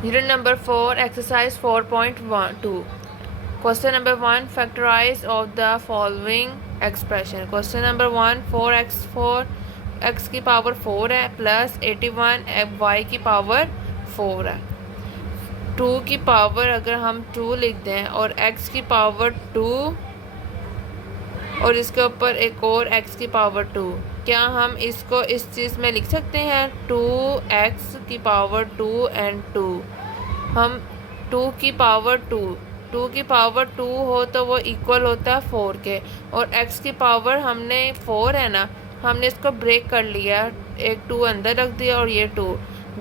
Unit number 4, exercise 4.2. Question number 1, factorize of the following expression. Question number 1, 4 x की power 4 है plus 81 y की power 4 है। 2 की power अगर हम 2 लिख दें और x की पावर 2 और इसके ऊपर एक और x की पावर 2, क्या हम इसको इस चीज़ में लिख सकते हैं 2x की पावर 2 एंड 2। हम 2 की पावर 2 की पावर 2 हो तो वो इक्वल होता है 4 के, और x की पावर हमने 4 है ना, हमने इसको ब्रेक कर लिया, एक 2 अंदर रख दिया और ये 2।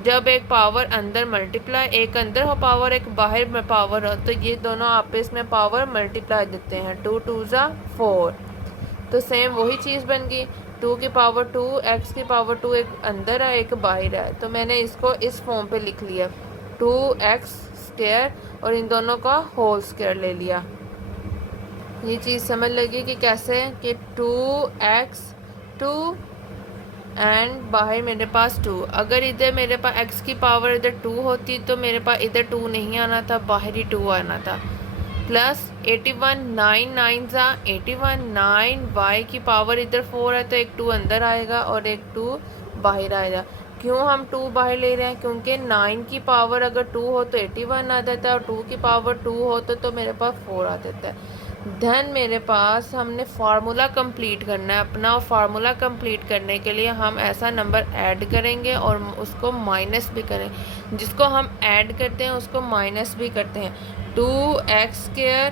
जब एक पावर अंदर मल्टीप्लाई, एक अंदर हो पावर एक बाहर में पावर हो, तो ये दोनों आपस में पावर मल्टीप्लाई देते हैं, 2 2 ज़ा 4। तो सेम वही चीज़ बन गई, 2 की पावर 2, x की पावर 2 एक अंदर है एक बाहर है, तो मैंने इसको इस फॉर्म पे लिख लिया 2x स्क्वायर और इन दोनों का होल स्क्वायर ले लिया। ये चीज़ समझ लगी कि कैसे, कि 2x 2 एंड बाहर मेरे पास 2। अगर इधर मेरे पास x की पावर इधर 2 होती तो मेरे पास इधर 2 नहीं आना था, बाहर ही 2 आना था। प्लस 81 9 9 ज़ा 81 9 y की पावर इधर 4 है तो एक 2 अंदर आएगा और एक 2 बाहर आएगा। क्यों हम 2 बाहर ले रहे हैं, क्योंकि 9 की पावर अगर 2 हो तो 81 आ जाता है और 2 की पावर 2 हो तो मेरे पास 4 आ जाता है। देन मेरे पास हमने फार्मूला कंप्लीट करना है अपना, और फार्मूला कंप्लीट करने के लिए हम ऐसा नंबर ऐड करेंगे और उसको माइनस भी करें। जिसको हम ऐड करते हैं उसको माइनस भी करते हैं। 2x स्क्वायर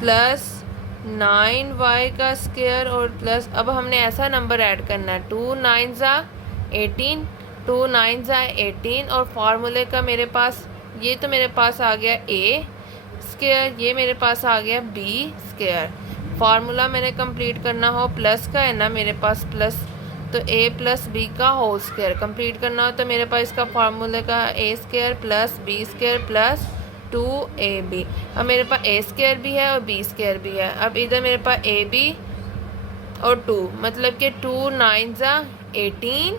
प्लस 9y का स्क्वायर और प्लस, अब हमने ऐसा नंबर ऐड करना है 2 9 ज़ा 18, 2 9 ज़ा 18, और फार्मूले का मेरे पास ये तो मेरे पास आ गया a स्क्वायर, ये मेरे पास आ गया b स्क्वायर। फार्मूला मैंने कंप्लीट करना हो, प्लस का है ना मेरे पास प्लस, तो a प्लस बी का होल स्क्वायर कंप्लीट करना हो तो मेरे पास इसका फार्मूले का a square plus b square plus 2ab। अब मेरे पास a स्क्वायर भी है और b स्क्वायर भी है। अब इधर मेरे पास ab और 2, मतलब कि 2 9 ज़ा 18,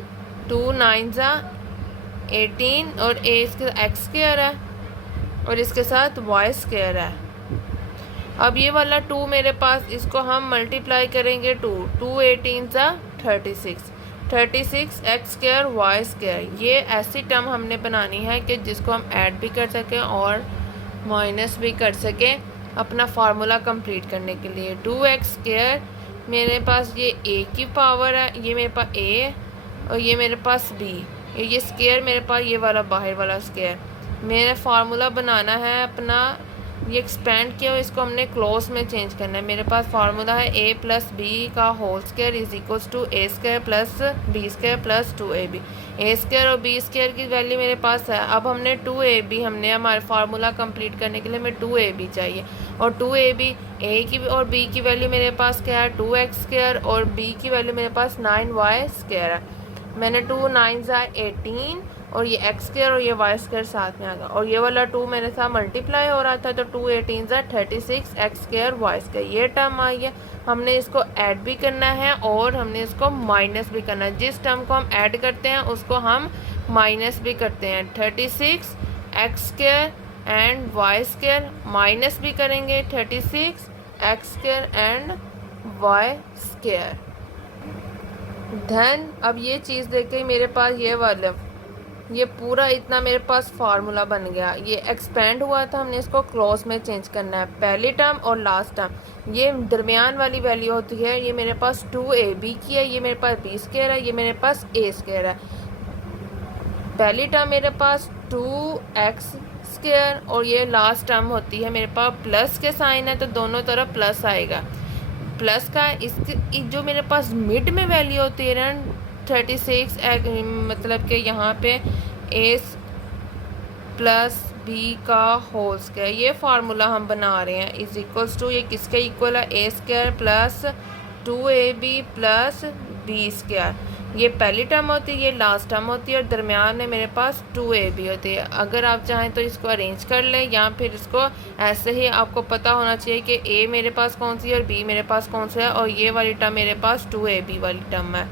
2 9 ज़ा 18 और a इसके x स्क्वायर है और इसके साथ y स्क्वायर है। अब ये वाला 2 मेरे पास, इसको हम मल्टीप्लाई करेंगे 2 18 ज़ा 36, 36 x स्क्वायर y स्क्वायर। ये ऐसी टर्म हमने बनानी है कि जिसको हम ऐड भी कर सकें और माइनस भी कर सकें अपना फार्मूला कंप्लीट करने के लिए। 2x स्क्वायर मेरे पास ये a की पावर है, ये मेरे पास a है और ये मेरे पास b, ये स्क्वायर मेरे पास ये वाला बाहर वाला स्क्वायर। मेरा फार्मूला बनाना है अपना, ये एक्सपेंड किया और इसको हमने क्लोज में चेंज करना है। मेरे पास फार्मूला है a प्लस बी का whole square is equals to a square plus b square plus 2ab। a square और b स्क्वायर की वैल्यू मेरे पास है। अब हमने 2ab, हमने हमारे फार्मूला कंप्लीट करने के लिए हमें 2ab चाहिए, और 2ab a की और b की वैल्यू मेरे पास क्या है 2x स्क्वायर और b की वैल्यू मेरे पास 9y स्क्वायर है। मैंने 2 9 ज़ा 18 और ये x स्क्वायर और ये y स्क्वायर साथ में आ गया, और ये वाला 2 मेरे साथ मल्टीप्लाई हो रहा था तो 2 18 ज़ा 36 x स्क्वायर y स्क्वायर, ये टर्म आई है। हमने इसको ऐड भी करना है और हमने इसको माइनस भी करना है। जिस टर्म को हम ऐड करते हैं उसको हम माइनस भी करते हैं। 36 x square and y square, minus भी करेंगे 36 x square and y square. धन अब ये चीज़ देख के मेरे पास ये वाला, ये पूरा इतना मेरे पास फार्मूला बन गया। ये एक्सपेंड हुआ था, हमने इसको क्लोज में चेंज करना है, पहली टर्म और लास्ट टर्म। ये दरमियान वाली वैल्यू होती है, ये मेरे पास 2ab की है, ये मेरे पास b स्क्वायर है, ये मेरे पास a स्क्वायर है। पहली टर्म मेरे पास 2x स्क्वायर और ये लास्ट टर्म होती है मेरे पास प्लस के साइन है तो दोनों तरफ प्लस आएगा। प्लस का इसकी जो मेरे पास मिड में वैल्यू होती है ना 36, मतलब कि यहाँ पे a प्लस b का होल स्क्वायर, ये फार्मूला हम बना रहे हैं इज इक्वल्स टू, ये किसके इक्वल है a square plus 2ab plus b square. ये पहली टर्म होती है, ये लास्ट टर्म होती है और दरमियान में मेरे पास 2ab होती है। अगर आप चाहें तो इसको अरेंज कर लें या फिर इसको ऐसे ही, आपको पता होना चाहिए कि a मेरे पास कौन सी है और b मेरे पास कौन सा है, और ये वाली टर्म मेरे पास 2ab वाली टर्म है।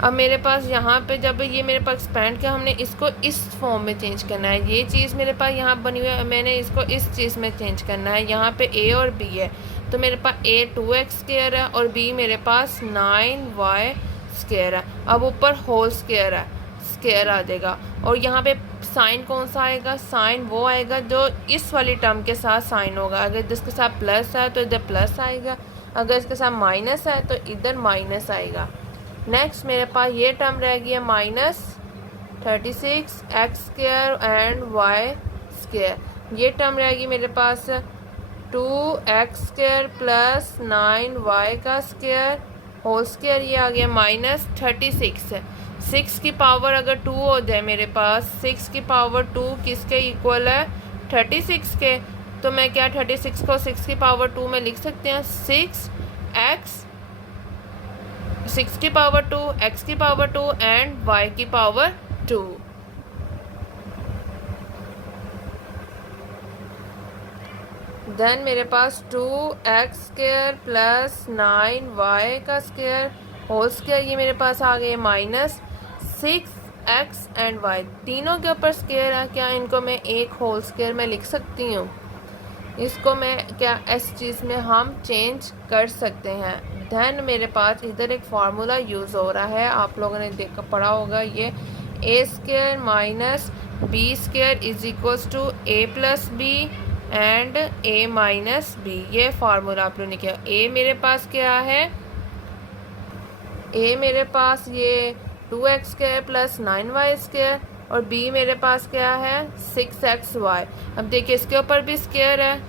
अब मेरे पास यहाँ पे जब ये मेरे पास एक्सपेंड किया, हमने इसको इस फॉर्म में चेंज करना है। ये चीज़ मेरे पास यहाँ बनी हुई है, मैंने इसको इस चीज़ में चेंज करना है। यहाँ पे a और b है, तो मेरे पास a 2x² है और b मेरे पास 9y² है। अब ऊपर होल स्क्वायर है, स्क्वायर आ जाएगा। और यहाँ पे साइन कौन सा आएगा? साइन वो आएगा जो इस वाली टर्म के साथ साइन होगा। अगर इसके साथ प्लस है तो इधर प्लस आएगा, अगर इसके साथ माइनस है तो इधर माइनस आएगा। नेक्स्ट मेरे पास ये टर्म रह गई है -36x² एंड y²। ये टर्म रहेगी मेरे पास 2x² plus 9y² whole square. ये आ गया -36। 6 की पावर अगर 2 हो जाए मेरे पास, 6 की पावर 2 किसके इक्वल है? 36 के। तो मैं क्या 36 को 6 की पावर 2 में लिख सकते हैं? 6 की पावर 2, x की पावर 2 एंड y की पावर 2। देन मेरे पास 2x² plus 9y² whole square. ये मेरे पास आ गए -6x एंड y। तीनों के ऊपर स्क्वायर है, क्या इनको मैं एक होल स्क्वायर में लिख सकती हूँ? इसको मैं क्या इस चीज़ में हम चेंज कर सकते हैं। देन मेरे पास इधर एक फार्मूला यूज़ हो रहा है, आप लोगों ने देखा पढ़ा होगा, ये a² minus b² is equals to a plus B and a minus B. ये फार्मूला आप लोगों ने किया। a मेरे पास क्या है? a मेरे पास ये 2x² प्लस 9y² और b मेरे पास क्या है? 6xy। अब देखिए इसके ऊपर भी स्क्वायर है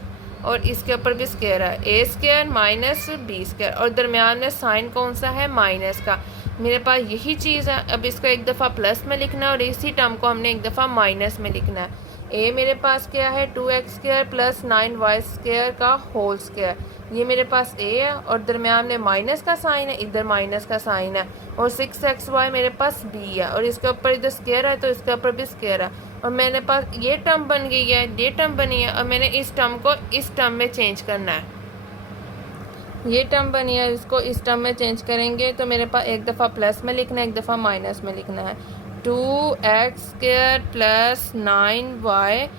और इसके ऊपर भी स्क्वायर है, a² माइनस b²। और दरमियान में साइन कौन सा है? माइनस का। मेरे पास यही चीज़ है। अब इसको एक दफ़ा प्लस में लिखना है और इसी टर्म को हमने एक दफ़ा माइनस में लिखना है। a मेरे पास क्या है? 2x² प्लस 9y² का होल स्क्वायर। ये मेरे पास a है और दरमियान में माइनस का साइन है, इधर माइनस का साइन है। और 6xy मेरे पास b है और इसके ऊपर इधर स्क्वायर है तो इसके ऊपर भी स्क्वायर है। और मैंने पास ये टर्म बन गई है, ये टर्म बनी है और मैंने इस टर्म को इस टर्म में चेंज करना है। ये टर्म बनी है, इसको इस टर्म में चेंज करेंगे तो मेरे पास एक दफ़ा प्लस में लिखना है, एक दफ़ा माइनस में लिखना है। 2x² प्लस 9y²,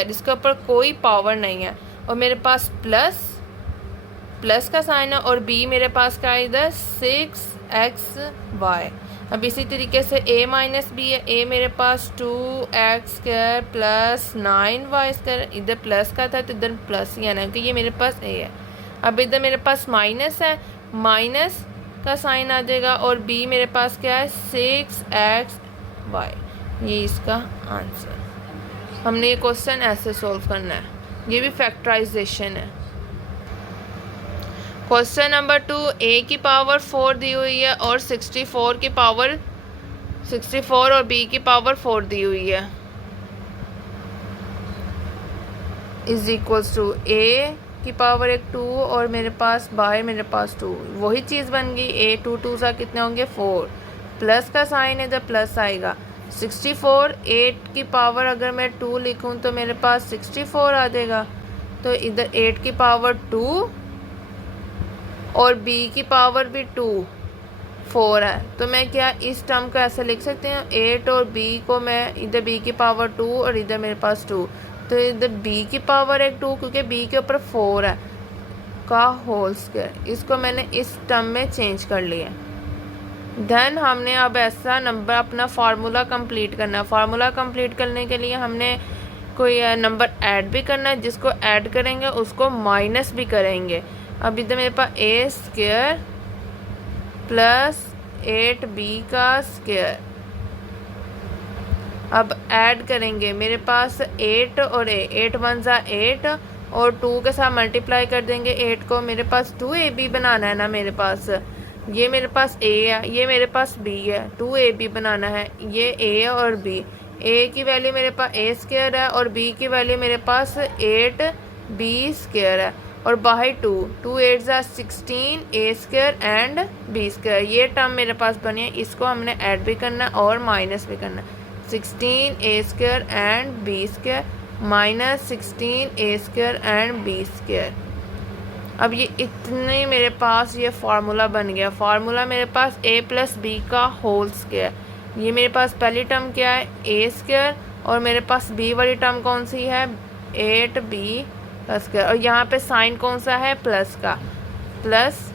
इसके ऊपर कोई पावर नहीं है और मेरे पास प्लस का साइन है और b मेरे पास का इधर 6xy। अब इसी तरीके से a माइनस बी है, a मेरे पास 2x² प्लस 9y², इधर प्लस का था तो इधर प्लस ही आना क्योंकि ये मेरे पास a है। अब इधर मेरे पास माइनस है, माइनस का साइन आ जाएगा और b मेरे पास क्या है? 6xy। ये इसका आंसर। हमने ये क्वेश्चन ऐसे सॉल्व करना है, ये भी फैक्टराइजेशन है। क्वेश्चन नंबर 2, a की पावर 4 दी हुई है और 64 की पावर 64 और b की पावर 4 दी हुई है, इज इक्वल्स टू a की पावर एक 2 और मेरे पास बाहर मेरे पास 2। वही चीज़ बन गई, a 2 2 सा कितने होंगे? 4। प्लस का साइन है जब प्लस आएगा। 64 8 की पावर अगर मैं 2 लिखूं तो मेरे पास 64 आ जाएगा। तो इधर 8 की पावर 2 और b की पावर भी 2 4 है। तो मैं क्या इस टर्म को ऐसे लिख सकते हैं? 8 और b को मैं इधर b की पावर 2 और इधर मेरे पास 2, तो इधर b की पावर एक 2 क्योंकि b के ऊपर 4 है का होल स्क्वायर। इसको मैंने इस टर्म में चेंज कर लिया। देन हमने अब ऐसा नंबर अपना फार्मूला कंप्लीट करना है। फार्मूला कंप्लीट करने के लिए हमने कोई नंबर ऐड भी करना है, जिसको ऐड करेंगे उसको माइनस भी करेंगे। अब इधर मेरे पास a² प्लस 8b का स्क्वायर। अब ऐड करेंगे, मेरे पास 8 और 8 1 ज़ा 8 और 2 के साथ मल्टीप्लाई कर देंगे 8 को। मेरे पास 2ab बनाना है ना, मेरे पास ये मेरे पास a है, ये मेरे पास b है, 2ab बनाना है। ये a और b, a की वैल्यू मेरे पास a² है और b की वैल्यू मेरे पास 8b² है और बाहर 2 8 ज़ा 16 a² एंड b²। ये टर्म मेरे पास बनी है, इसको हमने ऐड भी करना है और माइनस भी करना है। 16 a² and b² minus 16 a² and b²। अब ये इतने मेरे पास ये फार्मूला बन गया। फार्मूला मेरे पास a प्लस बी का होल स्क्वायर, ये मेरे पास पहली टर्म क्या है a स्क्वायर, और मेरे पास b वाली टर्म कौन सी है 8b का स्क्वायर, और यहाँ पे साइन कौन सा है प्लस का, plus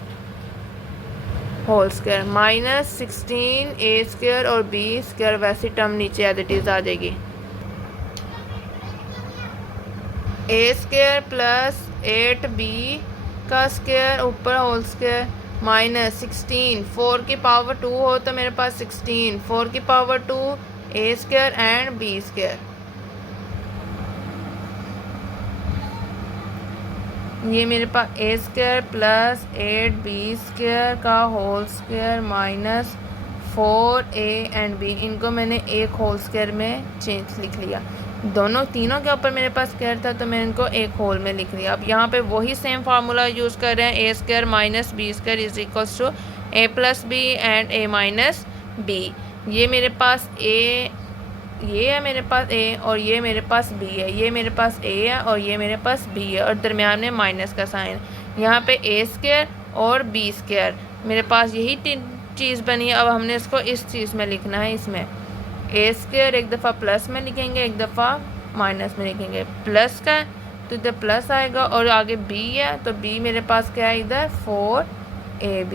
whole square minus 16a square और b स्क्वायर, वैसी टर्म नीचे एज इट इज आ जाएगी। a स्क्वायर प्लस 8b का स्क्वायर ऊपर होल स्क्वायर माइनस 16, 4 की पावर 2 हो तो मेरे पास 16, 4 की power 2 a square and b square. ये मेरे पास a square plus 8b square का whole square minus 4a and b, इनको मैंने एक होल स्क्वायर में चेंज लिख लिया। दोनों तीनों के ऊपर मेरे पास स्क्वायर था तो मैंने इनको एक होल में लिख लिया। अब यहाँ पे वही सेम फार्मूला यूज़ कर रहे हैं, a square minus B square is equals to a plus B and a minus B. ये मेरे पास a, ये है मेरे पास a और ये मेरे पास b है, ये मेरे पास a है और ये मेरे पास b है, और दरमियान में माइनस का साइन। यहाँ पे a स्क्वायर और b स्क्वायर मेरे पास यही चीज़ बनी है। अब हमने इसको इस चीज़ में लिखना है, इसमें a स्क्वायर एक दफ़ा प्लस में लिखेंगे, एक दफ़ा माइनस में लिखेंगे। प्लस का है तो इधर प्लस आएगा, और आगे b है तो b मेरे पास क्या है इधर 4ab।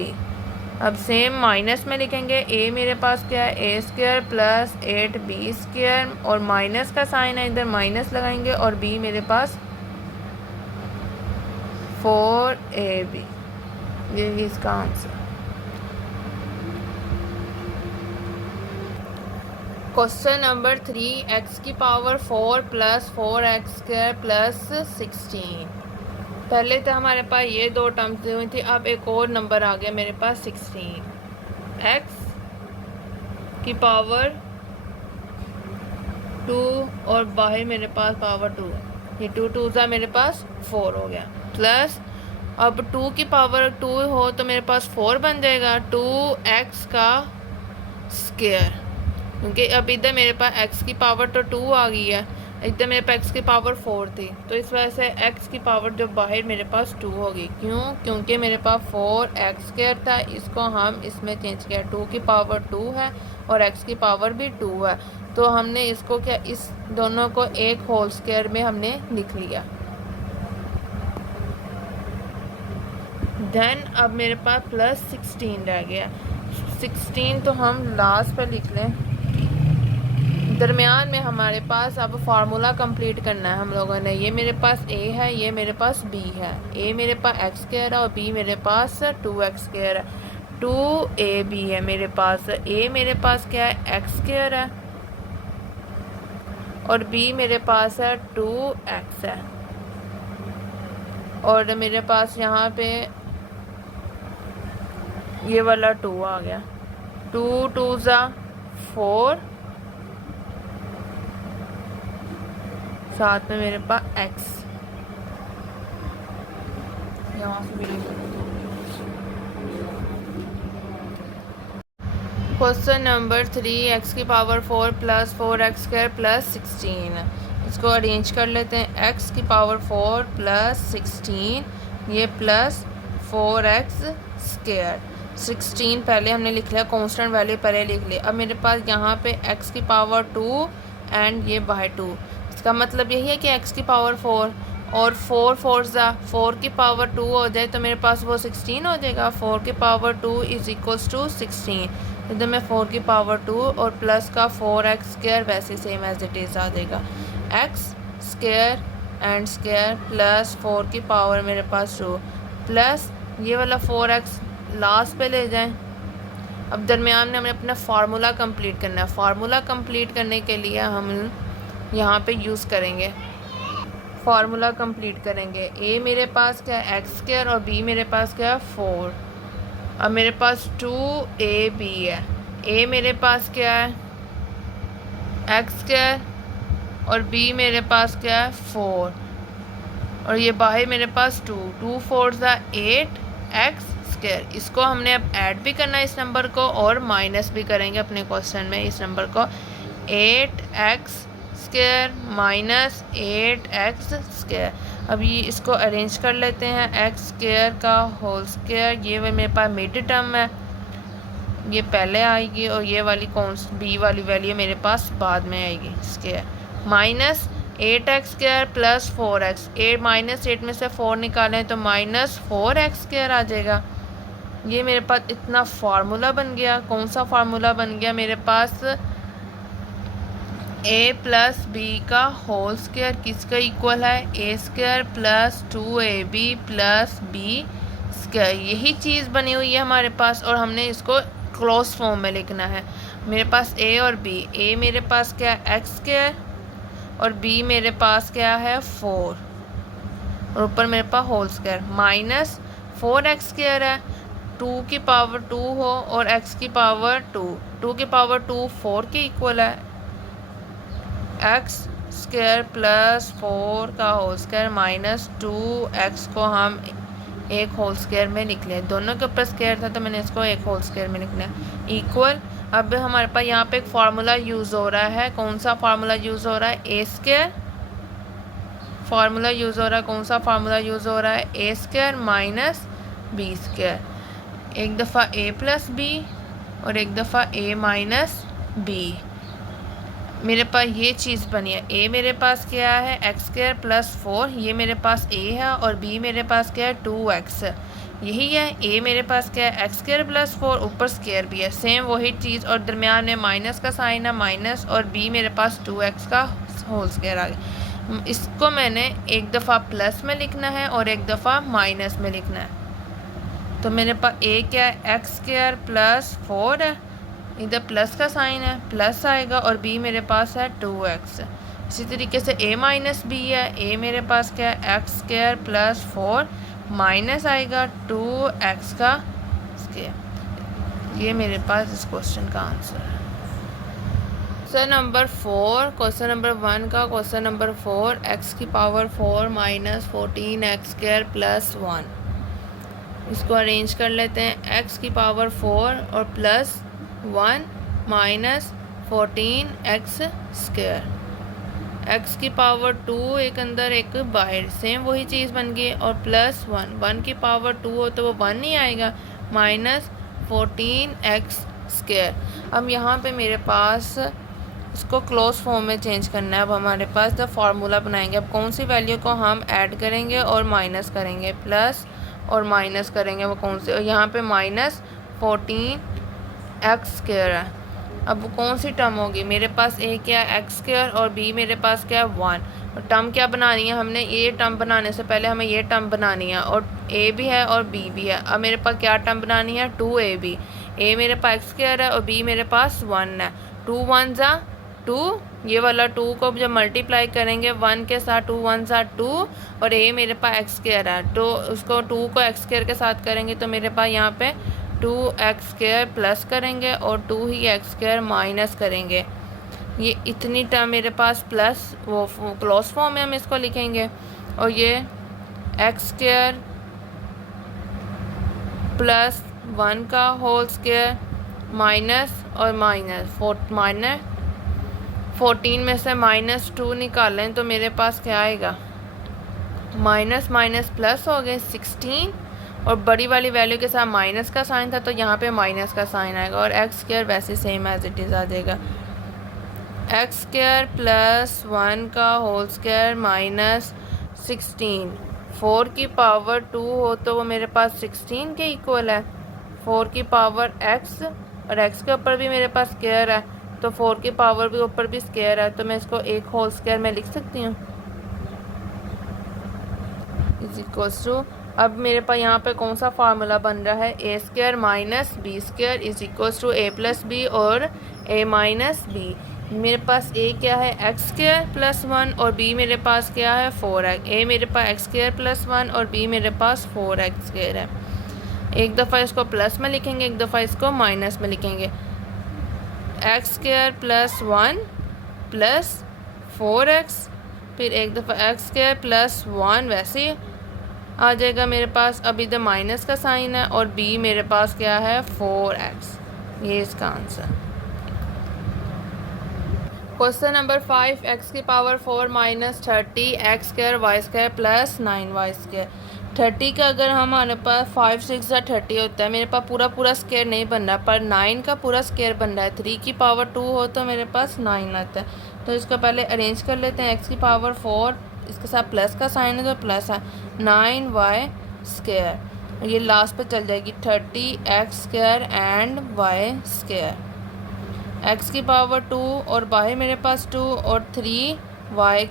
अब सेम माइनस में लिखेंगे, a मेरे पास क्या है a square plus 8b square, और माइनस का साइन है इधर माइनस लगाएंगे, और b मेरे पास 4ab। ये इसका आंसर। क्वेश्चन नंबर 3, x की power 4 plus 4x square plus 16। पहले तो हमारे पास ये दो टर्म्स दी हुई थी, अब एक और नंबर आ गया मेरे पास 16। x की पावर 2 और बाहर मेरे पास पावर 2, ये 2 2 सा मेरे पास 4 हो गया, प्लस अब 2 की पावर 2 हो तो मेरे पास 4 बन जाएगा 2x का स्क्वायर, क्योंकि अब इधर मेरे पास x की पावर तो 2 आ गई है, इधर मेरे पास x की पावर 4 थी, तो इस वजह से x की पावर जो बाहर मेरे पास 2 होगी। क्यों? क्योंकि मेरे पास 4x स्क्वायर था, इसको हम इसमें चेंज किया, 2 की पावर 2 है और x की पावर भी 2 है, तो हमने इसको क्या इस दोनों को एक होल स्क्वायर में हमने लिख लिया। देन अब मेरे पास प्लस 16 रह गया। 16 तो हम लास्ट पर लिख लें, दरमियान में हमारे पास अब फार्मूला कंप्लीट करना है हम लोगों ने। ये मेरे पास a है, ये मेरे पास b है, a मेरे पास x स्क्वायर है और b मेरे पास 2x स्क्वायर है, 2ab है मेरे पास। a मेरे पास क्या है x स्क्वायर है और b मेरे पास है 2x है, और मेरे पास यहाँ पे ये वाला 2 आ गया, 2 2 ज़ा 4, साथ में मेरे पास x। यहाँ से भी क्वेश्चन नंबर 3, x की power 4 plus 4x square plus 16। इसको अरेंज कर लेते हैं। x की पावर 4 प्लस 16, ये प्लस 4x स्क्वायर, 16 पहले हमने लिख लिया, कांस्टेंट वैल्यू पहले लिख लिया। अब मेरे पास यहाँ पे x की पावर 2 एंड ये बाहर 2, इसका मतलब यही है कि x की पावर 4 और 4 4 ज़ा 4 की पावर 2 हो जाए तो मेरे पास वो 16 हो जाएगा। 4 की पावर 2 इज़ इक्वल्स टू 16, इधर में 4 की पावर 2 और प्लस का 4x स्क्वायर वैसे सेम एज इट इज़ आ जाएगा, x square and square plus 4 की पावर मेरे पास 2 प्लस ये वाला 4x लास्ट पे ले जाएं। अब दरमियान में हमें अपना फार्मूला कंप्लीट करना है। फार्मूला कंप्लीट करने के लिए हम यहाँ पे यूज़ करेंगे, फार्मूला कंप्लीट करेंगे। a मेरे पास क्या है x स्क्वायर और b मेरे पास क्या है 4। अब मेरे पास 2ab है, a मेरे पास क्या है x स्क्वायर और b मेरे पास क्या है 4, और ये बाहर मेरे पास 2 2 4 ज़ा 8x स्क्वायर। इसको हमने अब ऐड भी करना है इस नंबर को और माइनस भी करेंगे अपने क्वेश्चन में इस नंबर को, 8x square minus 8x square. अब ये इसको अरेंज कर लेते हैं। एक्स स्क्वायर का होल स्क्वायर, ये मेरे पास मिड टर्म है, ये पहले आएगी और ये वाली कौन सी बी वाली वैल्यू मेरे पास बाद में आएगी square, minus 8x square plus 4x। 8 minus 8 में से 4 निकालें तो माइनस 4x स्क्वायर आ जाएगा। ये मेरे पास इतना फार्मूला बन गया। कौन सा फार्मूला बन गया मेरे पास? a प्लस बी का होल स्क्वायर किसका इक्वल है? A square plus 2ab plus B square. यही चीज़ बनी हुई है हमारे पास और हमने इसको क्लोज फॉर्म में लिखना है। मेरे पास a और b, a मेरे पास क्या है? एक्स स्क्वायर और b मेरे पास क्या है? 4 और ऊपर मेरे पास whole square minus 4x square है। 2 की पावर 2 हो और x की पावर 2, 2 की पावर 2 4 के इक्वल है। एक्स स्क्वायर प्लस 4 का होल स्क्वायर माइनस 2x को हम एक होल स्क्वायर में लिख लिया। दोनों के ऊपर स्क्वायर था तो मैंने इसको एक होल स्क्वायर में लिखना है इक्वल। अब हमारे पास यहाँ पे एक फार्मूला यूज़ हो रहा है। कौन सा फार्मूला यूज़ हो रहा है? ए स्क्वायर फार्मूला यूज़ हो रहा है। कौन सा फार्मूला यूज़ हो रहा है? A square minus B square. एक दफ़ा a प्लस बी और एक दफ़ा a माइनस बी। मेरे पास ये चीज़ बनी है। a मेरे पास क्या है? एक्स स्क्वायर प्लस 4, ये मेरे पास a है और b मेरे पास क्या है? 2x। यही है। a मेरे पास क्या है? एक्स स्क्वायर प्लस 4, ऊपर स्क्वायर भी है, सेम वही चीज़ और दरमियान में माइनस का साइन है माइनस, और b मेरे पास 2x का होल स्क्वायर आ गया। इसको मैंने एक दफ़ा प्लस में लिखना है और एक दफ़ा माइनस में लिखना है। तो मेरे पास a क्या है? एक्स स्क्वायर प्लस 4 है, इधर प्लस का साइन है, प्लस आएगा, और b मेरे पास है 2x। इसी तरीके से a माइनस बी है। a मेरे पास क्या है? एक्स स्क्वायर प्लस 4 माइनस आएगा 2x का स्क्वायर। ये मेरे पास इस क्वेश्चन का आंसर है। क्वेश्चन नंबर 4, क्वेश्चन नंबर 1 का क्वेश्चन नंबर 4, x की power 4 minus 14x square plus 1। इसको अरेंज कर लेते हैं। x की पावर 4 और plus 1 minus 14x square. x की पावर 2 एक अंदर एक बाहर, सेम वही चीज़ बन गई, और प्लस 1, 1 की पावर 2 हो तो वो 1 नहीं आएगा, माइनस 14x स्क्वायर। अब यहाँ पे मेरे पास इसको क्लोज फॉर्म में चेंज करना है। अब हमारे पास द फार्मूला बनाएंगे। अब कौन सी वैल्यू को हम ऐड करेंगे और माइनस करेंगे? प्लस और माइनस करेंगे, वो कौन से? यहाँ पे माइनस 14x स्क्वायर है। अब वो कौन सी टर्म होगी? मेरे पास a क्या है? एक्स स्क्वायर और b मेरे पास क्या है? 1। और टर्म क्या बनानी है हमने? ये टर्म बनाने से पहले हमें ये टर्म बनानी है, और a भी है और b भी है। अब मेरे पास क्या टर्म बनानी है? 2ab। a मेरे पास एक्स स्क्वायर है और b मेरे पास 1 है। 2 1 ज़ा 2, ये वाला 2 को जब मल्टीप्लाई करेंगे 1 के साथ, 2 1 ज़ा 2, और a मेरे पास एक्स स्क्वायर है, तो उसको 2 को एक्स स्क्वायर के साथ करेंगे तो मेरे पास यहाँ पे 2x स्क्वायर प्लस करेंगे और 2 ही एक्स स्क्वायर माइनस करेंगे। ये इतनी टर्म मेरे पास प्लस वो क्लोज फॉर्म में हम इसको लिखेंगे, और ये एक्स स्क्वायर प्लस 1 का होल स्क्वायर माइनस और माइनस माइनस 14 में से माइनस 2 निकालें तो मेरे पास क्या आएगा? माइनस माइनस प्लस हो गए 16, और बड़ी वाली वैल्यू के साथ माइनस का साइन था तो यहाँ पे माइनस का साइन आएगा, और एक्स स्क्वायर वैसे सेम एज इट इज़ आ जाएगा। एक्स स्क्वायर प्लस 1 का होल स्क्वायर माइनस 16। 4 की पावर 2 हो तो वो मेरे पास 16 के इक्वल है। 4 की पावर x, और x के ऊपर भी मेरे पास स्क्वायर है, तो 4 की पावर भी ऊपर भी स्क्वायर है, तो मैं इसको एक होल स्क्वायर में लिख सकती हूँ। इज इक्वल्स टू, अब मेरे पास यहाँ पे कौन सा फार्मूला बन रहा है? A square minus B square is equals to A plus B और ए माइनस बी। मेरे पास ए क्या है? एक्स स्क्वायर प्लस 1, और बी मेरे पास क्या है? 4x। ए मेरे पास एक्स स्क्वायर प्लस 1 और बी मेरे पास 4x स्क्वायर है। एक दफ़ा इसको प्लस में लिखेंगे, एक दफ़ा इसको माइनस में लिखेंगे। X square plus 1 plus 4x, फिर एक दफ़ा एक्स स्क्वायर प्लस 1 वैसे ही आ जाएगा मेरे पास। अब इधर माइनस का साइन है, और b मेरे पास क्या है? 4x। ये इसका आंसर। क्वेश्चन नंबर 5, एक्स की power 4 minus 30 x square y square plus 9 y square. 30 का अगर हमारे पास 5 6 या 30 होता है, मेरे पास पूरा स्क्वायर नहीं बन रहा, पर 9 का पूरा स्क्वायर बन रहा है। 3 की पावर 2 हो तो मेरे पास 9 आता है। तो इसको पहले अरेंज कर लेते हैं। एक्स की पावर 4, इसके साथ प्लस का साइन है तो प्लस है 9 वाई स्क्वायर, ये लास्ट पे चल जाएगी 30 x square and Y square. X की पावर 2 और बाहर मेरे पास 2 और 3 वाई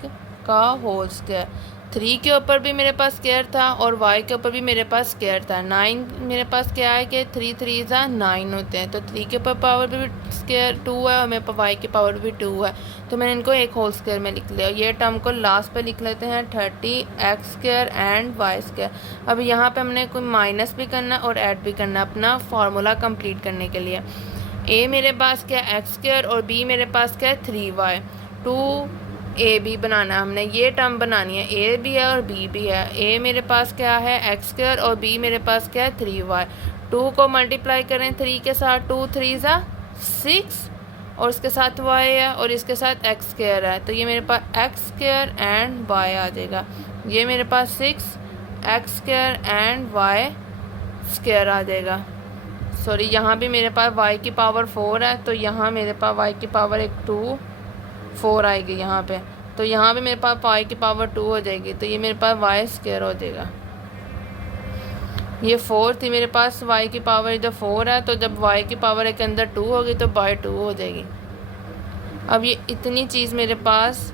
का होल स्क्वायर। 3 के ऊपर भी मेरे पास स्क्वायर था और वाई के ऊपर भी मेरे पास स्क्वायर था। 9 मेरे पास क्या है कि 3 3 ज़ा 9 होते हैं, तो 3 के ऊपर पावर भी स्क्वायर 2 है और मेरे पास वाई की पावर भी 2 है, तो मैंने इनको एक होल स्क्वायर में लिख लिया। ये टर्म को लास्ट पे लिख लेते हैं 30 x square and Y square. अब यहाँ पे हमने कोई माइनस भी करना और ऐड भी करना अपना फार्मूला कंप्लीट करने के लिए। ए मेरे पास क्या एक्स स्क्वायर और बी मेरे पास क्या है 3y। 2ab बनाना, हमने ये टर्म बनानी है, ए भी है और बी भी है। ए मेरे पास क्या है एक्स स्क्वायर और बी मेरे पास क्या है 3y। 2 को मल्टीप्लाई करें 3 के साथ, 2 3 ज़ा 6 और इसके साथ y है और इसके साथ एक्स स्क्वायर है, तो ये मेरे पास एक्स स्क्वायर एंड y आ जाएगा। ये मेरे पास 6 X square and y square आ जाएगा। सॉरी, यहाँ भी मेरे पास y की पावर 4 है, तो यहाँ मेरे पास y की पावर 2 4 आएगी यहाँ पे, तो यहाँ भी मेरे पास y की पावर 2 हो जाएगी, तो ये मेरे पास y स्क्वायर हो जाएगा। ये 4 थी मेरे पास, y की पावर इधर 4 है, तो जब y की पावर एक अंदर 2 होगी तो बाय 2 हो जाएगी। अब ये इतनी चीज़ मेरे पास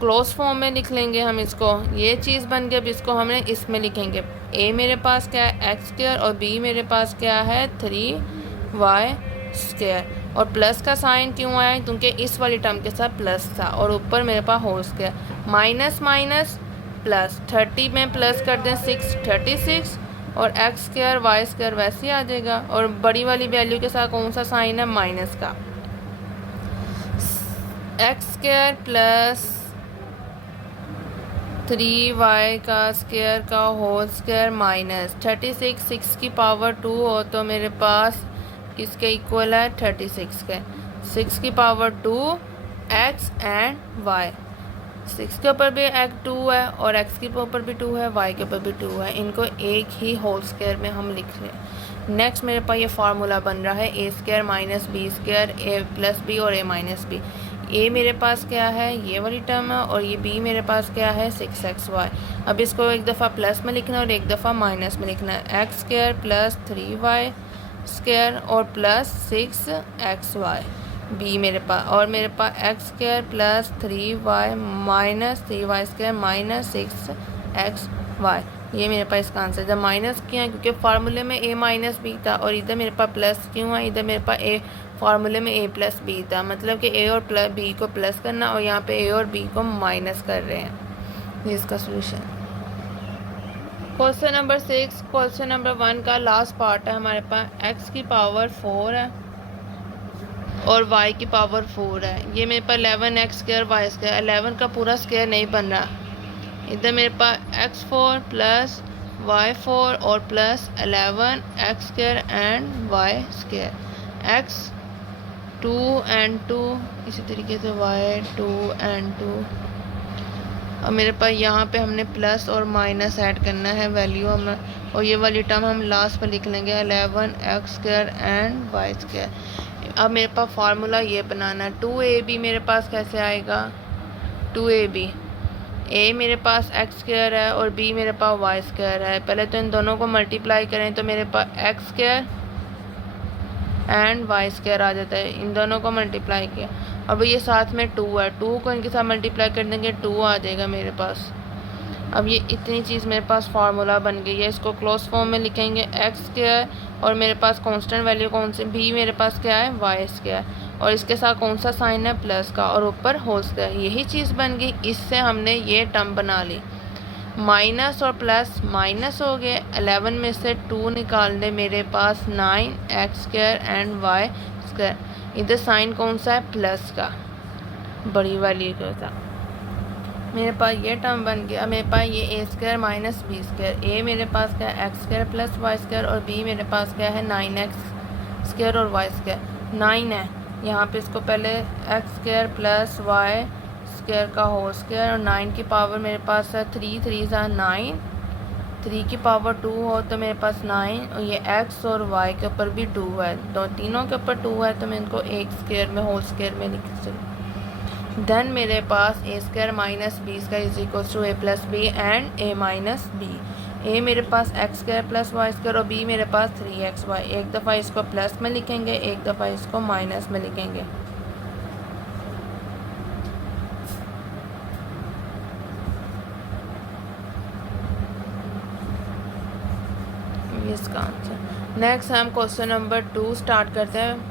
क्लोज फॉर्म में लिख लेंगे हम इसको, ये चीज़ बन गई। अब इसको हमने इसमें लिखेंगे। ए मेरे पास क्या है एक्स स्क्वायर और बी मेरे पास क्या है 3y स्क्वायर, और प्लस का साइन क्यों आया, क्योंकि इस वाली टर्म के साथ प्लस था, और ऊपर मेरे पास whole square. Minus minus plus, 30 में प्लस कर दें 6 36 और एक्स स्क्वायर वाई स्क्वायर वैसे ही आ जाएगा, और बड़ी वाली वैल्यू के साथ कौन सा साइन है माइनस का। एक्स स्क्वायर प्लस 3y का स्क्वायर का होल स्क्वायर माइनस 36, 6 की पावर 2 हो तो मेरे पास किसके इक्वल है 36 के। 6 की पावर 2 x एंड y, 6 के ऊपर भी एक 2 है और x के ऊपर भी 2 है, y के ऊपर भी 2 है, इनको एक ही होल स्क्वायर में हम लिख रहे हैं। नेक्स्ट मेरे पास ये फार्मूला बन रहा है A square minus B square, A plus B और ए माइनस बी। ए मेरे पास क्या है ये वाली टर्म है और ये बी मेरे पास क्या है 6xy। अब इसको एक दफ़ा प्लस में लिखना है और एक दफ़ा माइनस में लिखना है। X square plus 3y square और प्लस 6xy बी मेरे पास, और मेरे पास X square plus 3y minus 3y square minus 6xy, ये मेरे पास इसका आंसर। जब माइनस किया है क्योंकि फार्मूले में a माइनस बी था, और इधर मेरे पास प्लस क्यों है, इधर मेरे पास a फार्मूले में a प्लस बी था, मतलब कि a और प्लस b को प्लस करना और यहाँ पे a और b को माइनस कर रहे हैं। ये इसका solution. Question number 6, question number 1 का लास्ट पार्ट है हमारे पास। x की पावर 4 है और y की पावर 4 है। ये मेरे पास 11x स्क्वायर वाई स्क्वायर, 11 का पूरा स्क्वायर नहीं बन रहा। इधर मेरे पास x4 प्लस y4 और plus 11x square and y square, x 2 and 2, इसी तरीके से y 2 एंड 2। अब मेरे पास यहाँ पे हमने प्लस और माइनस ऐड करना है वैल्यू हम, और ये वाली टर्म हम लास्ट में लिख लेंगे 11x square and y square. अब मेरे पास फार्मूला ये बनाना है। 2ab मेरे पास कैसे आएगा 2ab, a मेरे पास x स्क्वायर है और b मेरे पास y स्क्वायर है। पहले तो इन दोनों को मल्टीप्लाई करें तो मेरे पास x square and Y square आ जाता है, इन दोनों को मल्टीप्लाई किया। अब ये साथ में 2 है, 2 को इनके साथ मल्टीप्लाई कर देंगे 2 आ जाएगा मेरे पास। अब ये इतनी चीज़ मेरे पास फार्मूला बन गई है। इसको क्लोज फॉर्म में लिखेंगे एक्स स्क्वायर और मेरे पास कांस्टेंट वैल्यू कौन सी, बी मेरे पास क्या है वाई स्क्वायर, और इसके साथ कौन सा साइन है प्लस का, और ऊपर होल स्क्वायर। यही चीज़ बन गई। इससे हमने ये टर्म बना ली। माइनस और प्लस माइनस हो गए, 11 में से 2 निकाल दे, मेरे पास 9x square and y square. इधर साइन कौन सा है प्लस का, बड़ी वाली का था। मेरे पास ये टर्म बन गया। मेरे पास ये A square minus B square, A मेरे पास क्या है x square plus Y square और बी मेरे पास क्या है 9x स्क्वायर और वाई स्क्वायर। 9 है यहाँ पे इसको पहले x square plus Y square का होल स्क्वायर, और 9 की पावर मेरे पास है 3, 3 ज़ा 9, 3 की पावर 2 हो तो मेरे पास 9, और ये एक्स और वाई के ऊपर भी 2 है, तो तीनों के ऊपर 2 है, तो मैं इनको एक स्क्वायर में होल स्क्वायर में लिख सकती। देन मेरे पास A square minus B square is equals to A plus B and A minus B. A मेरे पास X square plus Y square और बी मेरे पास 3xy। एक दफ़ा इसको प्लस में लिखेंगे, एक दफ़ा इसको माइनस में लिखेंगे। ये इसका आंसर। नेक्स्ट हम क्वेश्चन नंबर 2 स्टार्ट करते हैं।